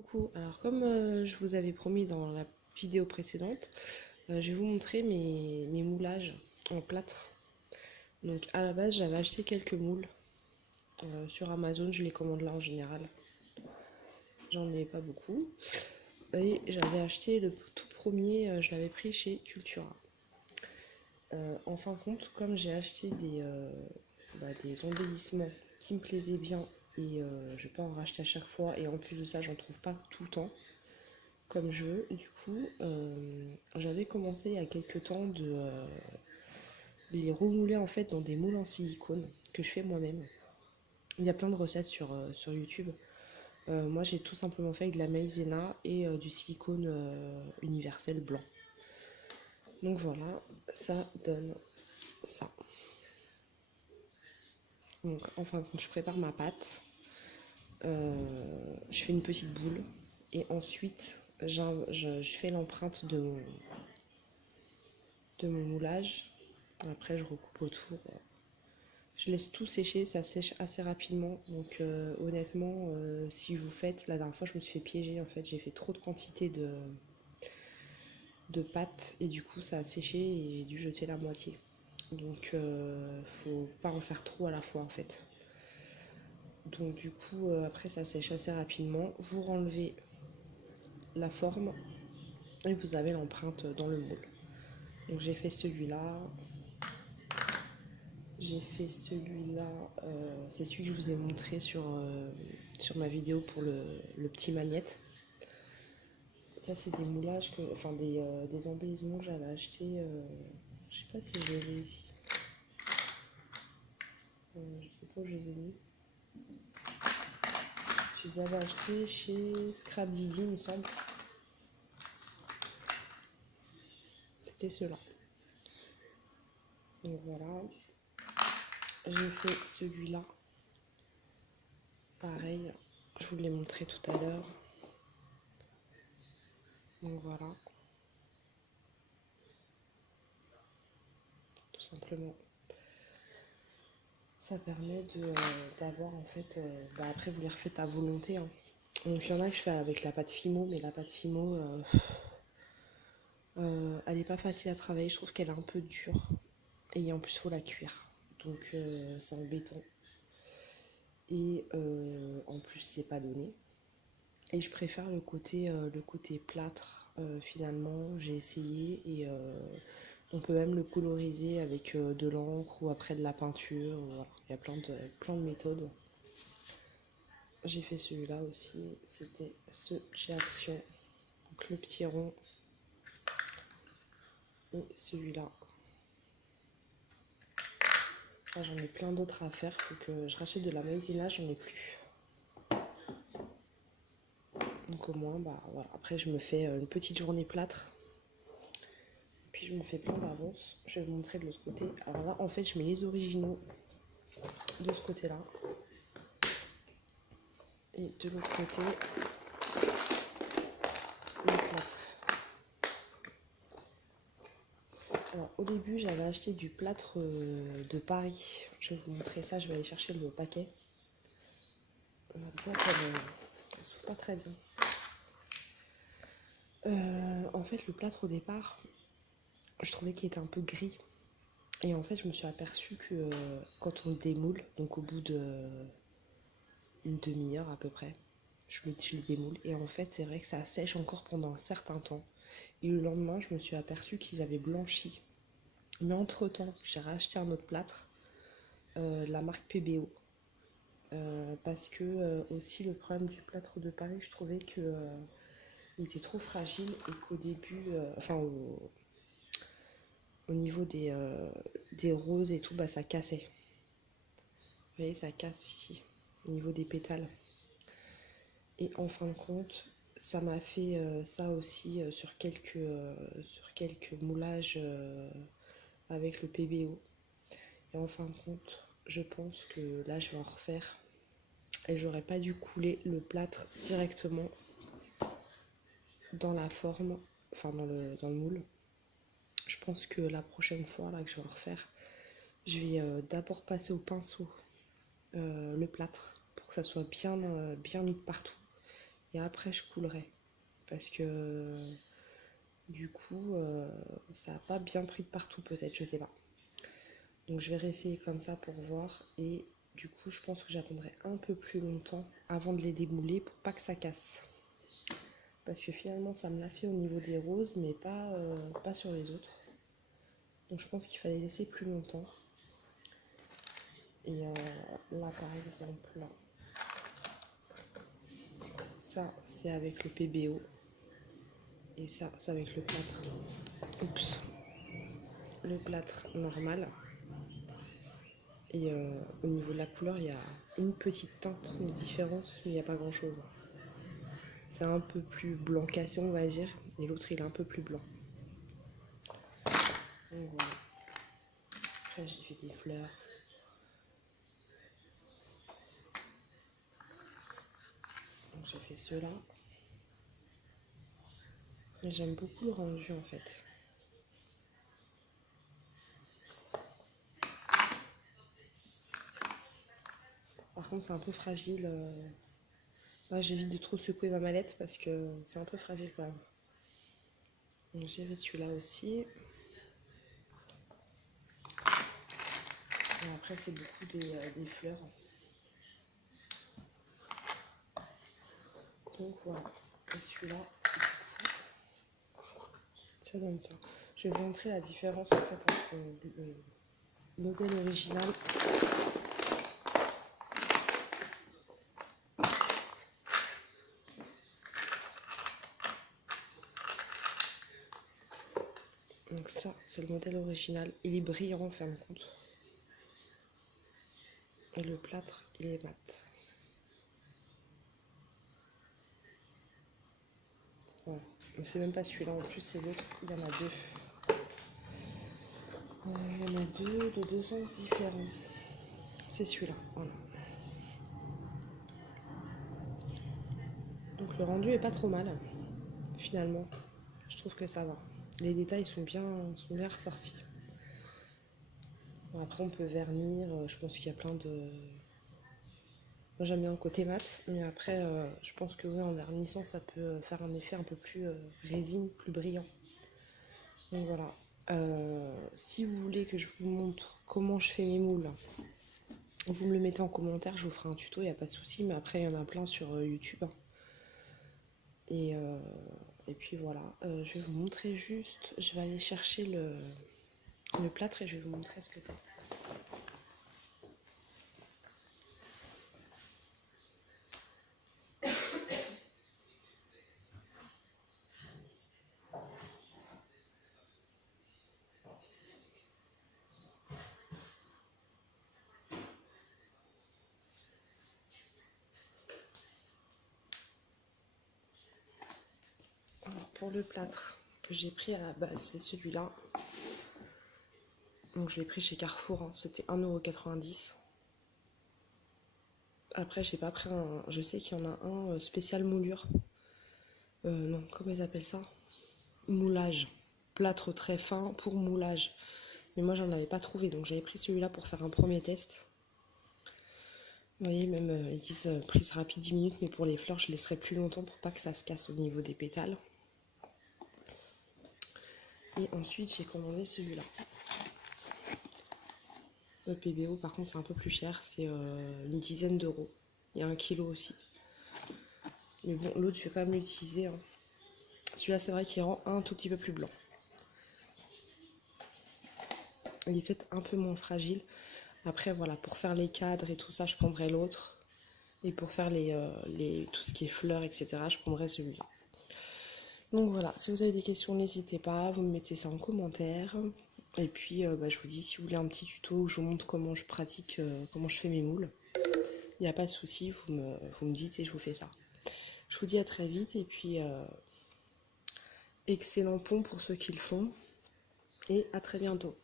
Coucou, alors comme je vous avais promis dans la vidéo précédente, je vais vous montrer mes moulages en plâtre. Donc à la base j'avais acheté quelques moules sur Amazon, je les commande là en général. J'en ai pas beaucoup. Et j'avais acheté le tout premier, je l'avais pris chez Cultura. En fin de compte, comme j'ai acheté des embellissements qui me plaisaient bien et je vais pas en racheter à chaque fois et en plus de ça j'en trouve pas tout le temps comme je veux. Du coup, j'avais commencé il y a quelques temps de les remouler en fait dans des moules en silicone que je fais moi-même. Il y a plein de recettes sur YouTube. Moi, j'ai tout simplement fait avec de la maïzena et du silicone universel blanc. Donc voilà, ça donne ça. Donc enfin, je prépare ma pâte. Je fais une petite boule et ensuite je fais l'empreinte de mon moulage. Après, je recoupe autour. Je laisse tout sécher, ça sèche assez rapidement. Donc honnêtement, si vous faites, la dernière fois je me suis fait piéger en fait, j'ai fait trop de quantité de pâte et du coup ça a séché et j'ai dû jeter la moitié. Donc faut pas en faire trop à la fois en fait. Donc du coup après ça sèche assez rapidement. Vous renlevez la forme et vous avez l'empreinte dans le moule. Donc j'ai fait celui-là. J'ai fait celui-là, c'est celui que je vous ai montré sur ma vidéo pour le petit magnète. Ça, c'est des moulages, enfin des embellissements que j'avais acheté. Je sais pas si je les ai ici. Je sais pas où je les ai mis. Je les avais achetés chez Scrap Didi, il me semble. C'était ceux-là. Donc voilà. J'ai fait celui-là. Pareil, je vous l'ai montré tout à l'heure. Donc voilà. Tout simplement. Ça permet d'avoir en fait, après vous les refaites à volonté, hein. Donc il y en a que je fais avec la pâte Fimo, mais la pâte Fimo, elle est pas facile à travailler, je trouve qu'elle est un peu dure. Et en plus il faut la cuire, donc c'est embêtant. Et en plus c'est pas donné. Et je préfère le côté plâtre, finalement, j'ai essayé et on peut même le coloriser avec de l'encre ou après de la peinture. Voilà. Il y a plein de méthodes. J'ai fait celui-là aussi. C'était ce chez Action. Donc le petit rond. Et celui-là. Ah, j'en ai plein d'autres à faire. Faut que je rachète de la maïzena. J'en ai plus. Donc au moins, bah voilà. Après, je me fais une petite journée plâtre. Puis je m'en fais plein d'avance. Je vais vous montrer de l'autre côté. Alors là, en fait, je mets les originaux de ce côté-là. Et de l'autre côté, les plâtres. Alors au début, j'avais acheté du plâtre de Paris. Je vais vous montrer ça. Je vais aller chercher le paquet. La boîte, elle s'ouvre pas très bien. En fait, le plâtre au départ, je trouvais qu'il était un peu gris. Et en fait, je me suis aperçue que quand on le démoule, donc au bout d'une demi-heure à peu près, je le démoule. Et en fait, c'est vrai que ça sèche encore pendant un certain temps. Et le lendemain, je me suis aperçue qu'ils avaient blanchi. Mais entre-temps, j'ai racheté un autre plâtre, la marque PBO. Parce que aussi le problème du plâtre de Paris, je trouvais que il était trop fragile et qu'au début, enfin au niveau des roses et tout, bah ça cassait. Vous voyez, ça casse ici, au niveau des pétales. Et en fin de compte, ça m'a fait ça aussi sur quelques moulages avec le PBO. Et en fin de compte, je pense que là, je vais en refaire. Et j'aurais pas dû couler le plâtre directement dans la forme, enfin dans le moule. Je pense que la prochaine fois là que je vais en refaire, je vais d'abord passer au pinceau le plâtre pour que ça soit bien mis partout. et après je coulerai. Parce que du coup, ça n'a pas bien pris de partout peut-être, je sais pas. Donc je vais réessayer comme ça pour voir. Et du coup, je pense que j'attendrai un peu plus longtemps avant de les démouler pour pas que ça casse. Parce que finalement, ça me l'a fait au niveau des roses, mais pas sur les autres. Donc je pense qu'il fallait laisser plus longtemps. Et là, par exemple, là, ça, c'est avec le PBO. Et ça, c'est avec le plâtre. Oups. Le plâtre normal. Et au niveau de la couleur, il y a une petite teinte de différence, mais il n'y a pas grand chose. C'est un peu plus blanc cassé, on va dire, et l'autre il est un peu plus blanc. Donc voilà. Après j'ai fait des fleurs. Donc j'ai fait ceux-là. Mais j'aime beaucoup le rendu en fait. Par contre c'est un peu fragile. Là j'évite de trop secouer ma mallette parce que c'est un peu fragile quand même. Donc j'ai fait celui-là aussi. Et après c'est beaucoup des fleurs. Donc voilà. Et celui-là, ça donne ça. Je vais vous montrer la différence en fait entre le modèle original donc ça c'est le modèle original, il est brillant en fin de compte et le plâtre il est mat. Voilà. C'est même pas celui-là en plus, c'est l'autre, il y en a deux. Il y en a deux de deux sens différents. C'est celui-là, voilà. Donc le rendu est pas trop mal, finalement. Je trouve que ça va. Les détails sont bien ressortis. Bon, après on peut vernir, je pense qu'il y a plein de... Moi j'aime bien le côté mat, mais après je pense que ouais, en vernissant ça peut faire un effet un peu plus résine, plus brillant. Donc voilà. Si vous voulez que je vous montre comment je fais mes moules, vous me le mettez en commentaire, je vous ferai un tuto, il n'y a pas de souci, mais après il y en a plein sur YouTube. Et puis voilà, je vais vous montrer juste, je vais aller chercher le plâtre et je vais vous montrer ce que c'est. Alors pour le plâtre que j'ai pris à la base, c'est celui-là. Donc je l'ai pris chez Carrefour, hein. C'était 1,90 €. Après j'ai pas pris un, je sais qu'il y en a un spécial moulure. Non, comment ils appellent ça? Moulage. Plâtre très fin pour moulage. Mais moi j'en avais pas trouvé, donc j'avais pris celui-là pour faire un premier test. Vous voyez, même ils disent prise rapide 10 minutes, mais pour les fleurs je laisserai plus longtemps pour pas que ça se casse au niveau des pétales. Et ensuite j'ai commandé celui-là. Le PBO par contre c'est un peu plus cher, c'est une dizaine d'euros. Il y a 1 kilo aussi. Mais bon, l'autre je vais quand même l'utiliser. Hein. Celui-là c'est vrai qu'il rend un tout petit peu plus blanc. Il est peut-être un peu moins fragile. Après voilà, pour faire les cadres et tout ça je prendrai l'autre. Et pour faire tout ce qui est fleurs etc. je prendrai celui-là. Donc voilà, si vous avez des questions n'hésitez pas, vous me mettez ça en commentaire. Et puis je vous dis, si vous voulez un petit tuto où je vous montre comment je pratique, comment je fais mes moules, il n'y a pas de souci, vous me dites et je vous fais ça. Je vous dis à très vite et puis excellent pont pour ceux qui le font et à très bientôt.